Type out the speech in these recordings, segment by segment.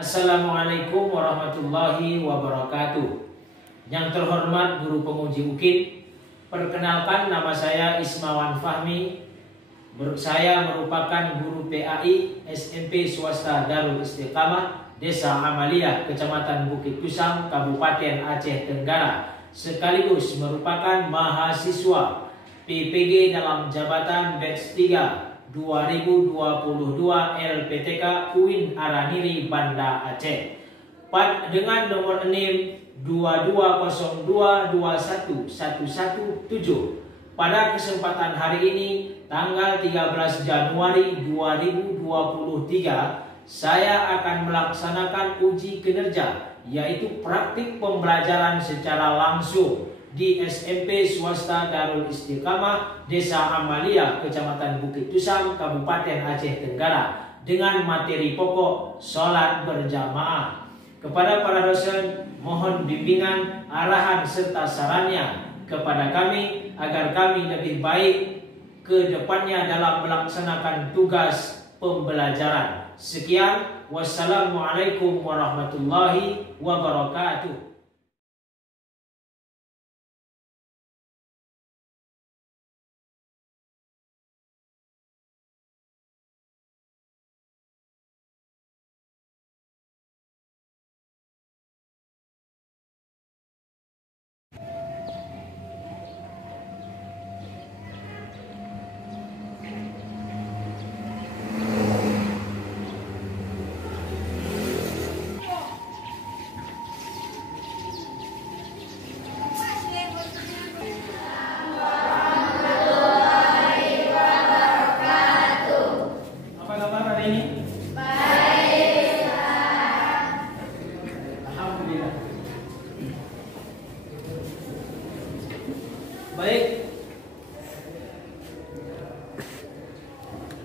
Assalamualaikum warahmatullahi wabarakatuh. Yang terhormat Guru Penguji UKIN, perkenalkan nama saya Ismawan Fahmi. Saya merupakan guru PAI SMP swasta Darul Istiqamah Desa Amaliyah, Kecamatan Bukit Tusam, Kabupaten Aceh Tenggara, sekaligus merupakan mahasiswa PPG dalam jabatan batch 3 2022 LPTK UIN Araniri Banda Aceh dengan nomor NIM 2202211117. Pada kesempatan hari ini tanggal 13 Januari 2023 saya akan melaksanakan uji kinerja, yaitu praktik pembelajaran secara langsung di SMP swasta Darul Istiqamah Desa Amaliyah, Kecamatan Bukit Tusam, Kabupaten Aceh Tenggara, dengan materi pokok sholat berjamaah. Kepada para dosen, mohon bimbingan, arahan serta sarannya kepada kami agar kami lebih baik ke depannya dalam melaksanakan tugas pembelajaran. Sekian, wassalamualaikum warahmatullahi wabarakatuh. Baik,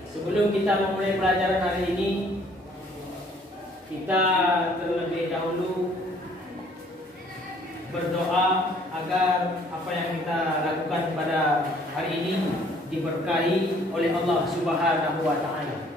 sebelum kita memulai pelajaran hari ini, kita terlebih dahulu berdoa agar apa yang kita lakukan pada hari ini diberkahi oleh Allah Subhanahu wa Ta'ala.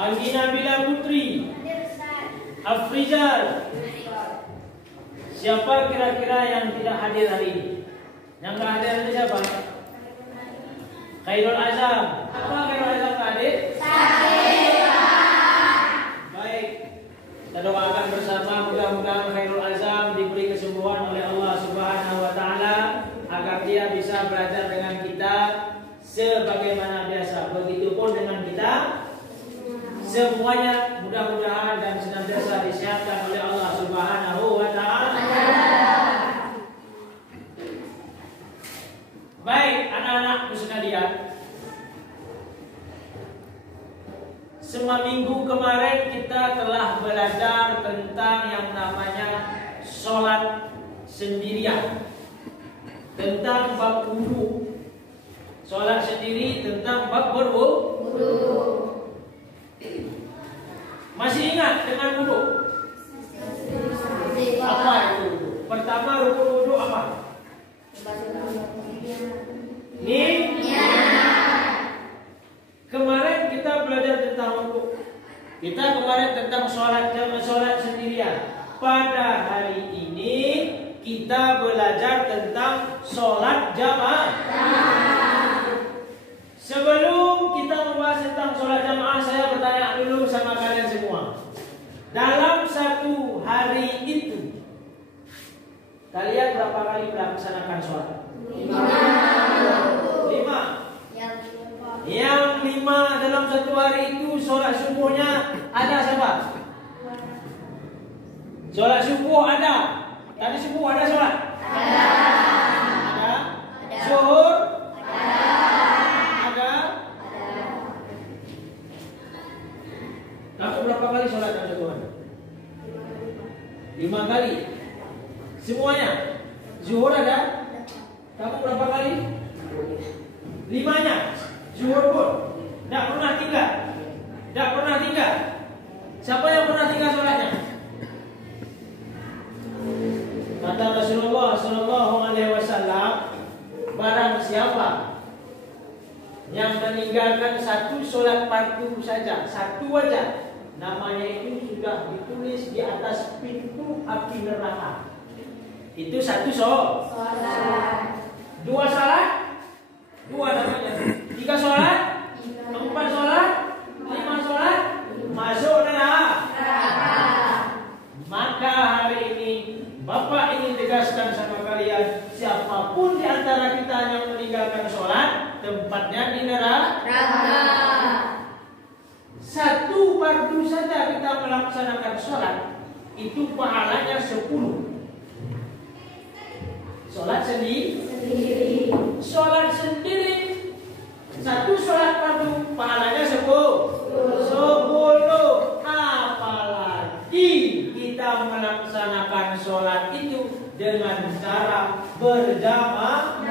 Angina Bila Putri, Afrizal. Siapa kira-kira yang tidak hadir hari ini? Yang tidak hadir itu siapa? Khairul Azam. Apa Khairul Azam tidak hadir? Baik, kita doakan bersama, mudah-mudahan Khairul Azam diberi kesembuhan oleh Allah Subhanahu wa Ta'ala agar dia bisa belajar dengan kita sebagaimana biasa. Begitupun dengan kita semuanya, mudah-mudahan dan senantiasa disehatkan oleh Allah Subhanahu wa Ta'ala. Baik, anak-anakku sekalian, seminggu kemarin kita telah belajar tentang yang namanya sholat sendirian, tentang bab wudu. Sholat sendiri tentang bab berwudu. Masih ingat dengan wudu? Apa itu? Pertama, rukun wudu apa? Niyat. Kemarin kita belajar rukuk. Kita kemarin tentang sholat sendirian. Pada hari ini kita belajar tentang sholat jamaah. Sebelum kita membahas tentang sholat jamaah, saya bertanya dulu sama kalian semua. Dalam satu hari itu, kalian berapa kali melaksanakan sholat? 5. Yang 5 dalam satu hari itu sholat subuhnya ada siapa? Sholat subuh ada. Tadi subuh ada sholat? Ada. Zuhur? Ada. Kamu berapa kali sholat dalam satu hari? 5 kali. Semuanya? Zuhur ada? Kamu berapa kali? 5-nya. Zuhur pun tidak pernah tinggal. Tidak pernah tinggal. Siapa yang pernah tinggal sholatnya? Kata Rasulullah Sallallahu Alaihi Wasallam, barang siapa yang meninggalkan satu sholat fardu saja, satu aja, namanya itu sudah ditulis di atas pintu api neraka. Itu satu sholat. 2 sholat, 2 namanya. 3 sholat, 4 sholat, 5 sholat, masuk neraka. Maka hari ini Bapak ingin tegaskan sama kalian, siapapun di antara kita yang meninggalkan sholat, tempatnya di neraka. Satu fardu saja kita melaksanakan sholat, itu pahalanya 10. Sholat sendiri. Sholat sendiri. Satu sholat fardu pahalanya 10. Apalagi kita melaksanakan sholat itu dengan cara berjamaah.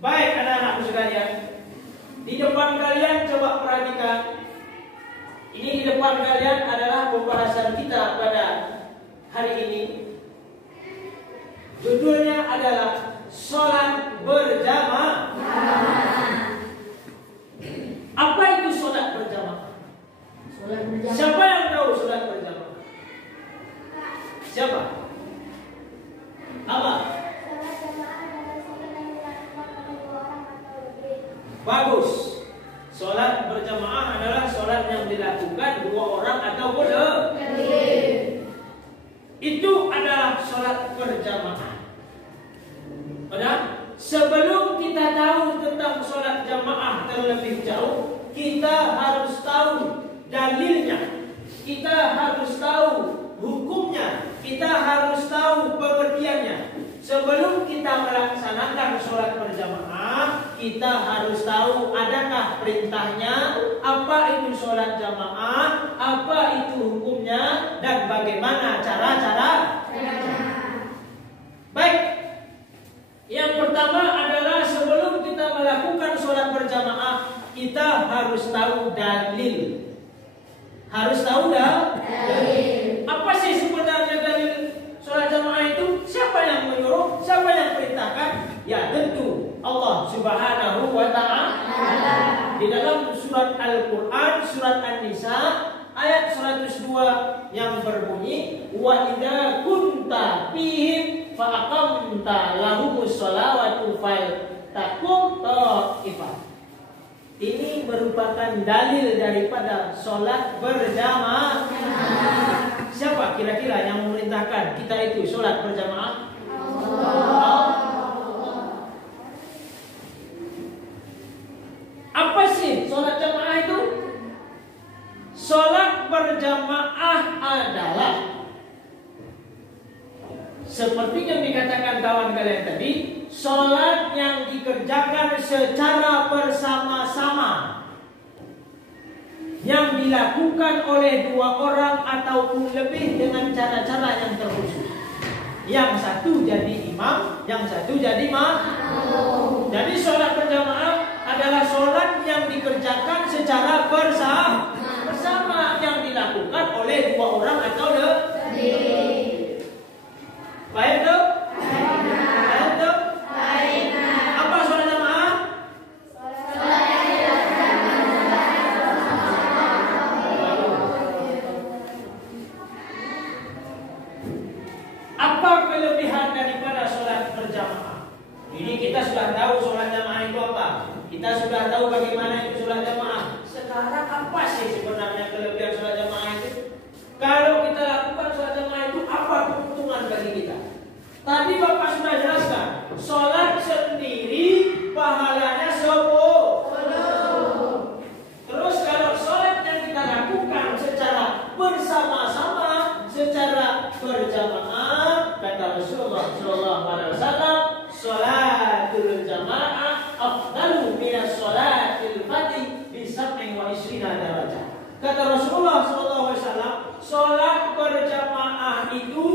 Baik anak-anakku sekalian, di depan kalian coba perhatikan. Ini di depan kalian adalah pembahasan kita pada hari ini. Judulnya adalah sholat berjamaah. Apa itu sholat berjamaah? Siapa yang tahu sholat berjamaah? Siapa? Apa? Bagus. Sholat berjamaah adalah sholat yang dilakukan 2 orang atau lebih. Itu adalah sholat berjamaah. Sebelum kita tahu tentang sholat jamaah terlebih jauh, kita harus tahu dalilnya, kita harus tahu hukumnya, kita harus tahu pengertiannya. Sebelum kita melaksanakan sholat berjamaah, kita harus tahu adakah perintahnya, apa itu sholat jamaah, apa itu hukumnya, dan bagaimana cara-cara. Baik. Yang pertama adalah sebelum kita melakukan sholat berjamaah, kita harus tahu dalil. Harus tahu dalil. Apa sih sebenarnya dalil sholat jamaah itu? Siapa yang menyuruh? Siapa yang perintahkan? Ya tentu Allah Subhanahu wa Ta'ala. Di dalam surat Al-Quran, surat An-Nisa, ayat 102 yang berbunyi, wa idza kunta fihim fa aqamta lahumus sholawatu fal takum ta'ifah. Ini merupakan dalil daripada sholat berjamaah. Siapa kira-kira yang memerintahkan kita itu sholat berjamaah? Allah. Apa sih sholat jamaah itu? Sholat berjamaah adalah seperti yang dikatakan kawan kalian tadi, sholat yang dikerjakan secara bersama-sama, yang dilakukan oleh 2 orang ataupun lebih dengan cara-cara yang terkhusus. Yang satu jadi imam, yang satu jadi makmum. Jadi sholat berjamaah adalah sholat yang dikerjakan secara bersama, yang dilakukan oleh 2 orang atau lebih. Baik tuh? Baik tuh? Apa sholat jamaah? Kata Rasulullah SAW, sholat berjamaah itu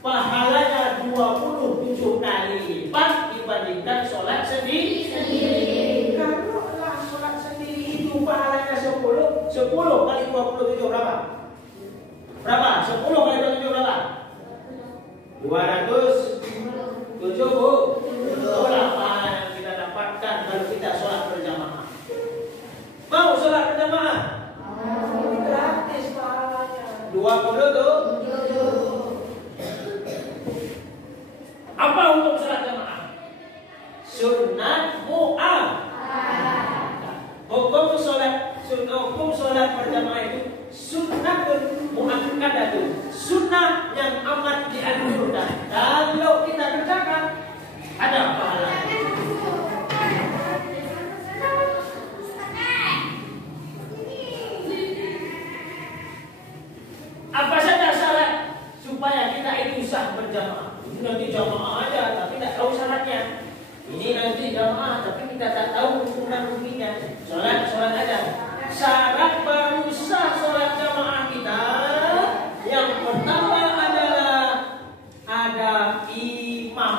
pahalanya 27 kali lipat dibandingkan sholat sendiri. Kalau sholat sendiri itu pahalanya 10 kali 27 berapa? Berapa? 10 kali 27 berapa? 207 Bu. Itulah pahala yang kita dapatkan kalau kita sholat berjamaah. Mau sholat berjamaah? Gratis pahalanya 27. Apa hukum sholat jamaah? Sunnah mu'akkadah. Hukum sholat berjamaah itu sunnatun mu'akkadah, sunnah yang amat dianjurkan. Kalau kita kerjakan ada pahala. Apa saja syarat supaya kita itu sah berjamaah? Nanti jamaah aja tapi tidak tahu syaratnya. Ini nanti jamaah tapi kita tak tahu ukuran ruginya. Sholat aja. Syarat baru sah sholat jamaah kita yang pertama adalah ada imam.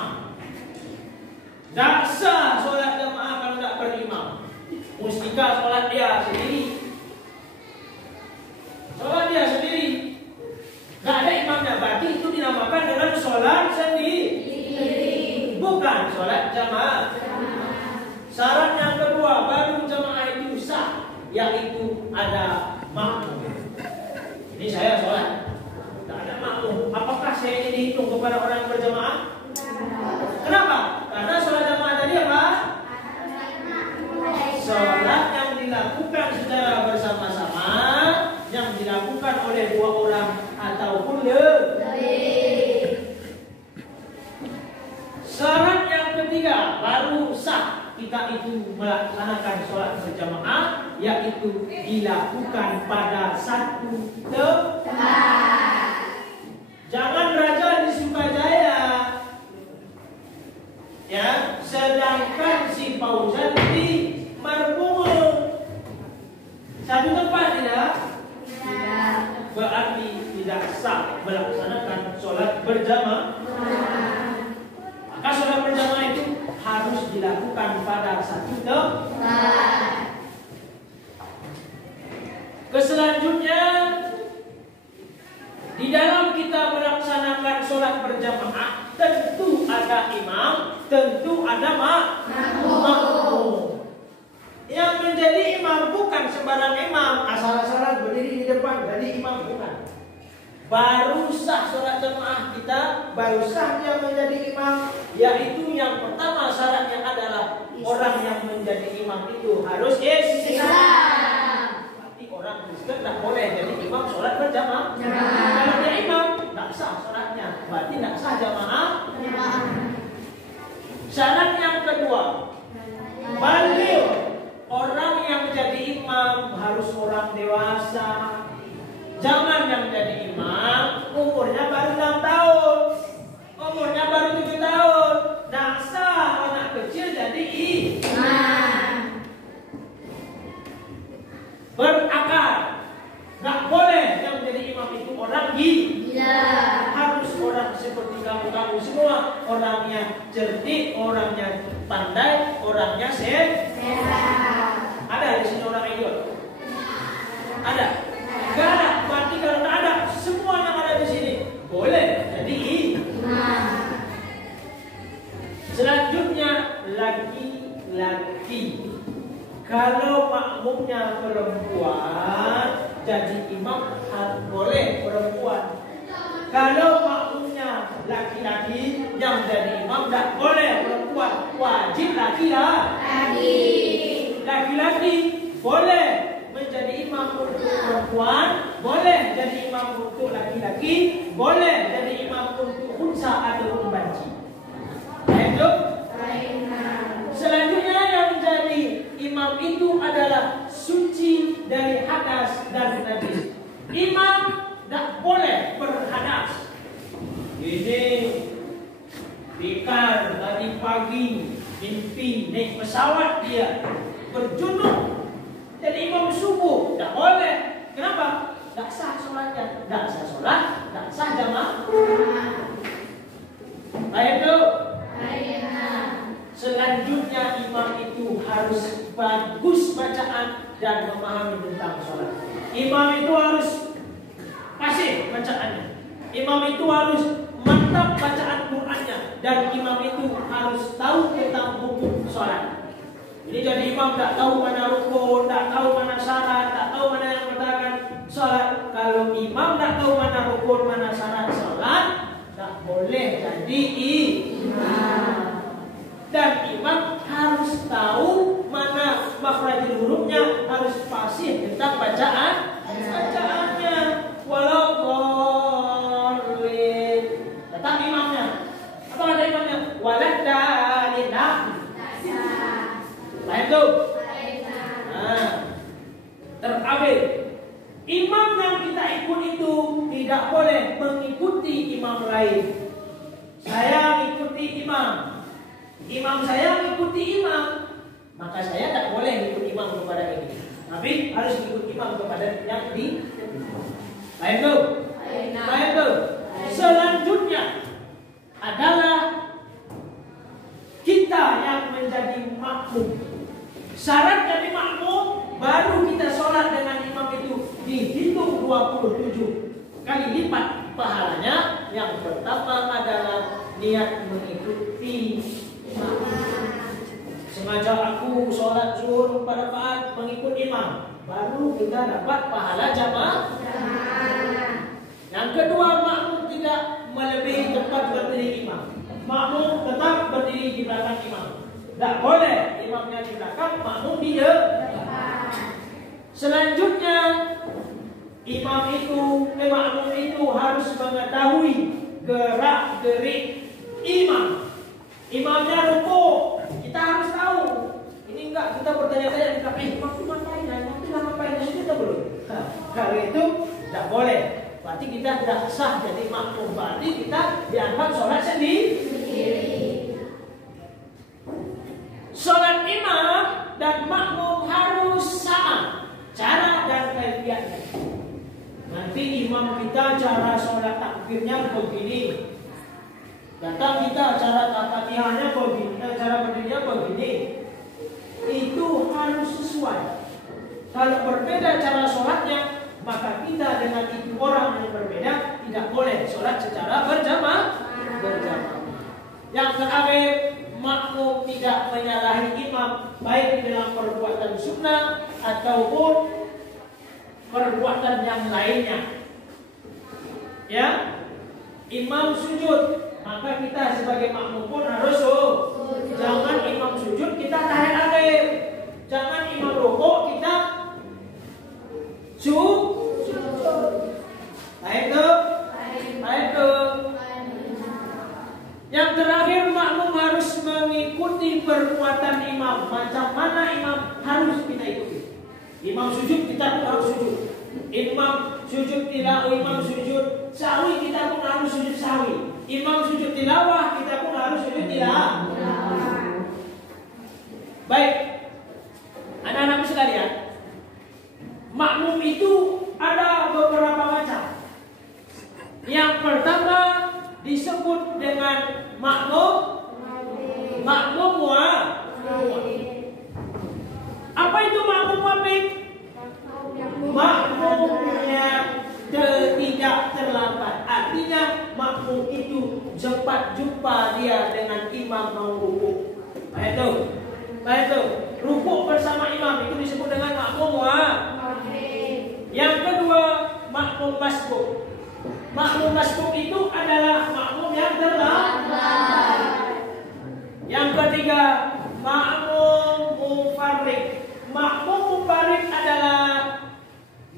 Tak sah sholat jamaah kalau tidak berimam. Mustika sholat dia sendiri. Sholat dia sendiri. Gak ada imamnya, berarti itu dinamakan dengan sholat sendiri, bukan sholat jamaah. Syarat yang kedua baru jamaah itu sah, yaitu ada makmum. Ini saya sholat, tidak ada makmum. Apakah saya ini dihitung kepada orang yang berjamaah? Kenapa? Karena sholat jamaah tadi apa? Sholat yang dilakukan secara bersama-sama, yang dilakukan oleh dua orang ataupun lebih. Syarat yang ketiga baru sah kita itu melaksanakan sholat berjamaah, yaitu dilakukan pada satu tempat. Jangan raja di Sukajaya, ya, sedangkan si Fauzan di Marpungu. Satu tempat tidak? Berarti tidak sah melaksanakan sholat berjamaah. Maka sholat berjamaah itu harus dilakukan pada satu tempat. Selanjutnya, di dalam kita melaksanakan sholat berjamaah tentu ada imam, tentu ada makmum. Yang menjadi imam bukan sembarang imam, asal-asalan berdiri di depan jadi imam, bukan. Baru sah sholat jamaah kita, baru sah dia menjadi imam, yaitu yang pertama syaratnya adalah orang yang menjadi imam itu harus Islam. Berarti orang Kristen tidak boleh jadi imam sholat berjamaah. Kalau dia imam, tidak sah sholatnya, berarti tidak sah jamaah. Syarat yang kedua, balik. Orang yang jadi imam harus orang dewasa. Jangan yang jadi imam umurnya baru 6 tahun, umurnya baru 7 tahun. Tidak sah anak kecil jadi imam. Berakal. Tidak boleh yang jadi imam itu orang gila. Harus orang seperti kamu semua. Orangnya cerdik, orangnya pandai, orangnya sehat. Ada di sini orang idiot? Ada? Gak ada. Berarti kalau tidak ada, semua yang ada di sini boleh jadi imam. Selanjutnya laki-laki. Kalau makmumnya perempuan, jadi imam boleh perempuan. Kalau makmumnya laki-laki, yang jadi imam tidak boleh perempuan. Wajib laki-laki. Laki-laki boleh menjadi imam untuk perempuan, boleh jadi imam untuk laki-laki, boleh jadi imam untuk unsa atau banci. Itu. Selanjutnya yang jadi imam itu adalah suci dari hadas dan najis. Imam tidak boleh berhadas. Ini Fikar tadi pagi mimpi naik pesawat dia berjunuk jadi imam subuh bacaan dan memahami tentang sholat. Imam itu harus fasih bacaannya. Imam itu harus mantap bacaan Qur'annya, dan imam itu harus tahu tentang hukum sholat. Ini jadi imam tak tahu mana rukun, tak tahu mana syarat, tak tahu mana yang membatalkan sholat. Kalau imam tak tahu mana rukun, mana syarat sholat, tak boleh jadi imam. Dan imam harus tahu mana makhrajul hurufnya, harus fasih tentang bacaannya. Walau dhalin, tetap imamnya. Apa kata imamnya? Waladhalin. Baik tuh. Nah, terakhir, imam yang kita ikut itu tidak boleh mengikuti imam lain. Saya ikuti imam, imam saya mengikuti imam, maka saya tak boleh ikut imam kepada ini. Tapi harus ikut imam kepada yang di. Baik tuh. Baik tuh. Selanjutnya adalah kita yang menjadi makmum. Syarat jadi makmum, baru kita sholat dengan imam itu dihitung 27 kali lipat pahalanya. Yang pertama adalah niat mengikuti imam. Sengaja aku sholat zuhur 4 rakaat mengikut imam, baru kita dapat pahala jamaah. Yang kedua, makmum tidak melebihi tempat berdiri imam. Makmum tetap berdiri di belakang imam. Tak boleh imamnya di belakang, makmum di depan. Selanjutnya, makmum itu harus mengetahui gerak-gerik imam. Imamnya rukuk, kita harus tahu. Ini enggak kita bertanya-tanya, imam itu ngapain? Imam itu ngapain? Kita belum. Kalau itu tidak boleh. Berarti kita tidak sah jadi makmum. Berarti kita dianggap sholat sendiri. Sholat imam dan makmum harus sama cara dan kaifiatnya. Nanti imam kita cara sholat takbirnya begini, datang kita cara Fatihahnya begini, cara berdirinya begini. Itu harus sesuai. Kalau berbeda cara sholatnya, maka kita dengan itu orang yang berbeda tidak boleh sholat secara berjamaah. Yang terakhir, makmum tidak menyalahi imam baik dalam perbuatan sunnah ataupun perbuatan yang lainnya. Ya, imam sujud, maka kita sebagai makmum pun harus jangan imam sujud kita tarik akhir, jangan imam rukuk kita Baik tuh. Yang terakhir, makmum harus mengikuti perbuatan imam. Macam mana imam harus kita ikuti. Imam sujud, kita pun harus sujud. Imam sujud tilawah, imam sujud sahwi, kita pun harus sujud sahwi. Imam sujud tilawah, kita pun harus sujud tilawah. Baik, anak-anakku sekalian, makmum itu ada beberapa macam. Yang pertama disebut dengan makmum wajib. Apa itu makmum wajib? Makmum yang tidak terlambat. Artinya makmum itu cepat jumpa dia dengan imam mau rukuk. Baik itu. Rukuk bersama imam itu disebut dengan makmum wajib. Yang kedua, makmum masbuk. Makmum masbuk itu adalah makmum yang terlambat. Yang ketiga, makmum munfarid. Makmum munfarid adalah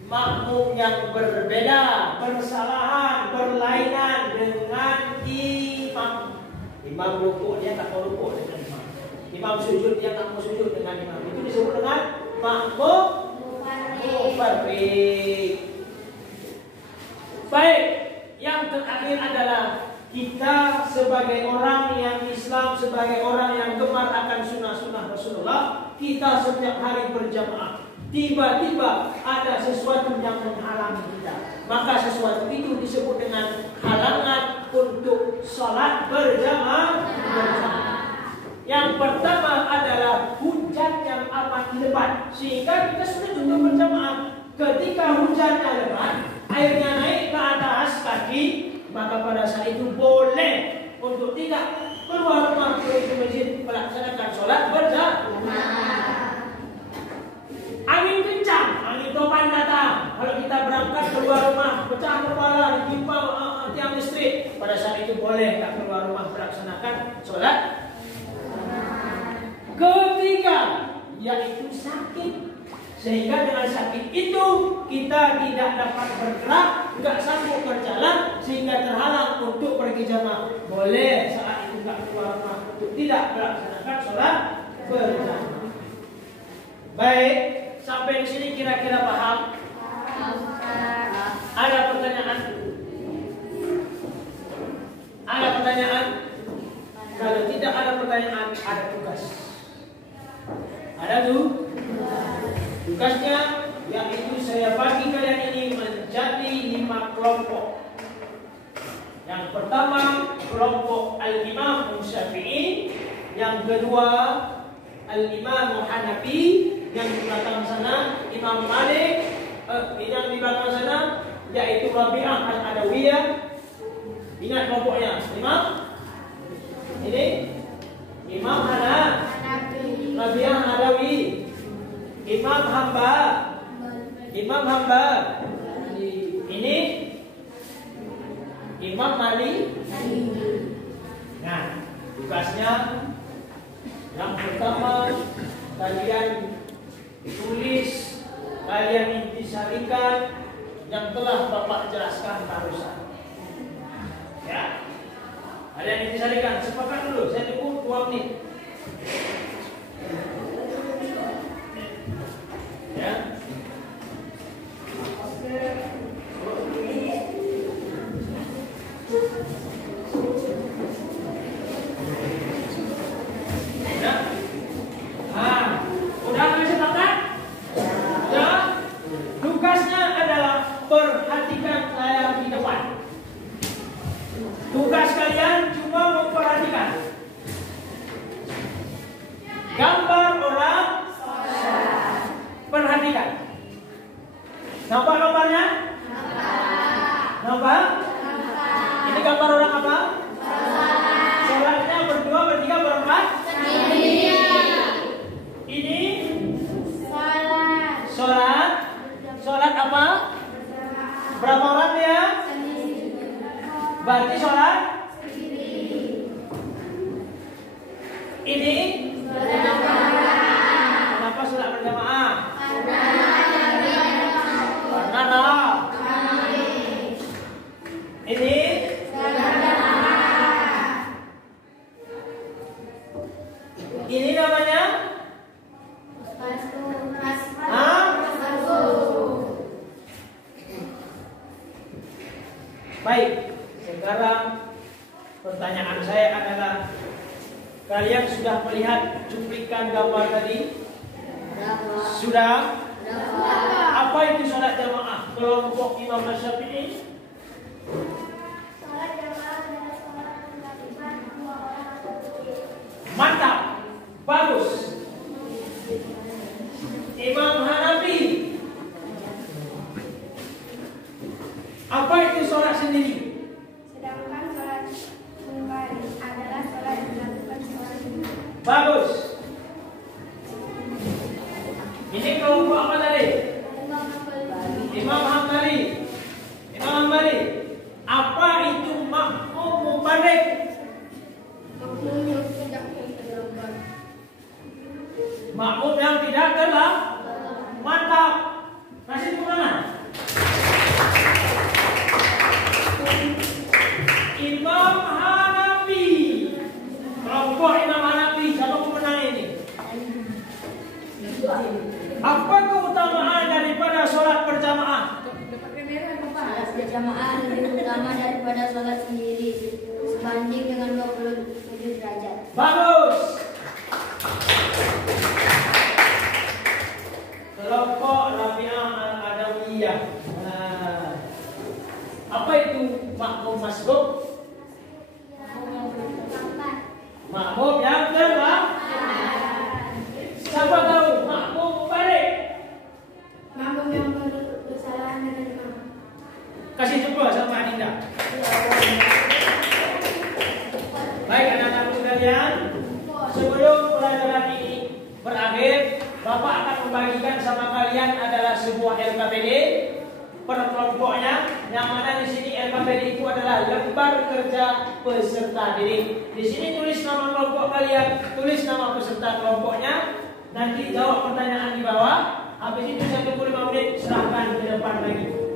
makmum yang berbeda, bersalahan, berlainan dengan imam. Imam rukuk, dia tak mau rukuk dengan imam. Imam sujud, dia tak mau sujud dengan imam. Itu disebut dengan makmum munfarid. Baik, yang terakhir adalah kita sebagai orang yang Islam, sebagai orang yang gemar akan sunnah-sunnah Rasulullah, kita setiap hari berjamaah. Tiba-tiba ada sesuatu yang menghalangi kita, maka sesuatu itu disebut dengan halangan untuk sholat berjamaah. Yang pertama adalah hujan yang amat lebat, sehingga kita sudah untuk berjamaah. Ketika hujannya lebat, airnya naik ke atas kaki, maka pada saat itu boleh untuk tidak keluar rumah menuju masjid melaksanakan sholat berjamaah. Angin kencang, angin topan datang. Kalau kita berangkat keluar rumah, pecah kepala, ditimpa tiang listrik, pada saat itu boleh tak keluar rumah melaksanakan sholat. Ketiga, yaitu sakit. Sehingga dengan sakit itu kita tidak dapat bergerak, tidak sanggup berjalan, sehingga terhalang untuk pergi jamaah. Boleh saat itu tidak keluar rumah untuk tidak melaksanakan sholat berjamaah. Baik, sampai di sini kira-kira paham? Ada pertanyaan? Ada pertanyaan? Kalau tidak ada pertanyaan, ada tugas. Ada tuh? Tugasnya yaitu saya bagi kalian ini menjadi 5 kelompok. Yang pertama kelompok Al-Imam Syafi'i, yang kedua Al-Imam Hanafi, yang di belakang sana Imam Malik, yang di belakang sana yaitu Rabi'ah Al-Adawiyah. Ingat kelompoknya, Imam ini Imam Hanafi, Rabi'ah Adawi, Imam Hamba, ini Imam Malik. Nah, tugasnya yang pertama kalian tulis, kalian intisarikan yang telah Bapak jelaskan barusan. Ya, kalian intisarikan. Sepakat dulu, saya tunggu 2 menit. Ya. Udah kalian sepakat? Ya. Tugasnya adalah perhatikan saya di depan. Tugas kalian cuma memperhatikan gambar orang. Perhatikan. Nampak gambarnya? Nampak? Ini gambar orang apa? Sholatnya berdua, bertiga, berempat? Ini? Sholat. Sholat apa? Berapa orang dia? Berarti sholat? Ini? Kenapa sholat berjamaah? Karena ini namanya baik. Sekarang pertanyaan saya adalah, kalian sudah melihat cuplikan gambar tadi? Sudah? Apa itu sholat jamaah kelompok Imam Syafi'i? Sholat jamaah adalah sholat yang dilakukan 2 orang berdiri. Mantap, bagus. Imam Hanafi, apa itu sholat sendiri? Sedangkan sholat munfarid adalah sholat yang dilakukan seorang sendiri. Bagus. Ini kelompok apa tadi? Imam Hambali. Imam Hambali. Apa itu makmum mubarik? Makmum yang tidak gelap. Mantap. Kasih tepuk tangan. Imam Hanafi. Kelompok Imam Hanafi. Siapa pemenang ini? Apa keutamaan daripada sholat berjamaah? Sholat berjamaah lebih utama daripada sholat sendiri, sebanding dengan 27 derajat. Bagus. Kelompok Rabi'ah Al-Adawiyah. Apa itu makmum masbuk? Makmum yang terlambat. bagikan sama kalian adalah sebuah LKPD per kelompoknya, yang mana di sini LKPD itu adalah lembar kerja peserta didik. Di sini tulis nama kelompok kalian, tulis nama peserta kelompoknya, nanti jawab pertanyaan di bawah. Habis itu 1,5 menit serahkan ke depan lagi.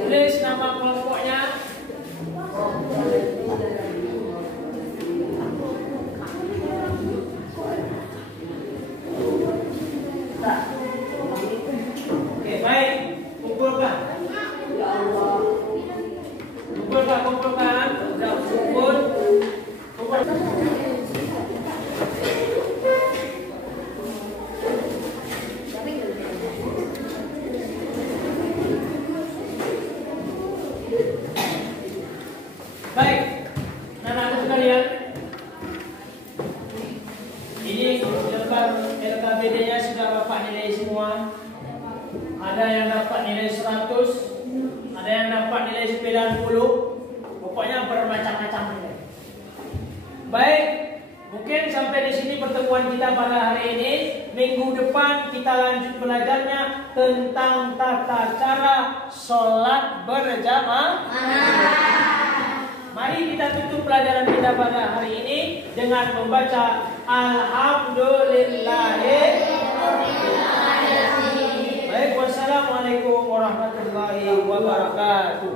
Tulis nama kelompoknya. Oke, baik. Kumpulkan. Kumpulkan. Sudah kumpul. Baik, anak-anak sekalian, ini lembar LKPD-nya sudah Bapak nilai semua. Ada yang dapat nilai 100, ada yang dapat nilai 90, pokoknya bermacam-macam nilai. Baik, mungkin sampai di sini pertemuan kita pada hari ini. Minggu depan kita lanjut belajarnya tentang tata cara sholat berjamaah. Mari kita tutup pelajaran kita pada hari ini dengan membaca Alhamdulillahirobbilalamin. Baik, wassalamualaikum warahmatullahi wabarakatuh.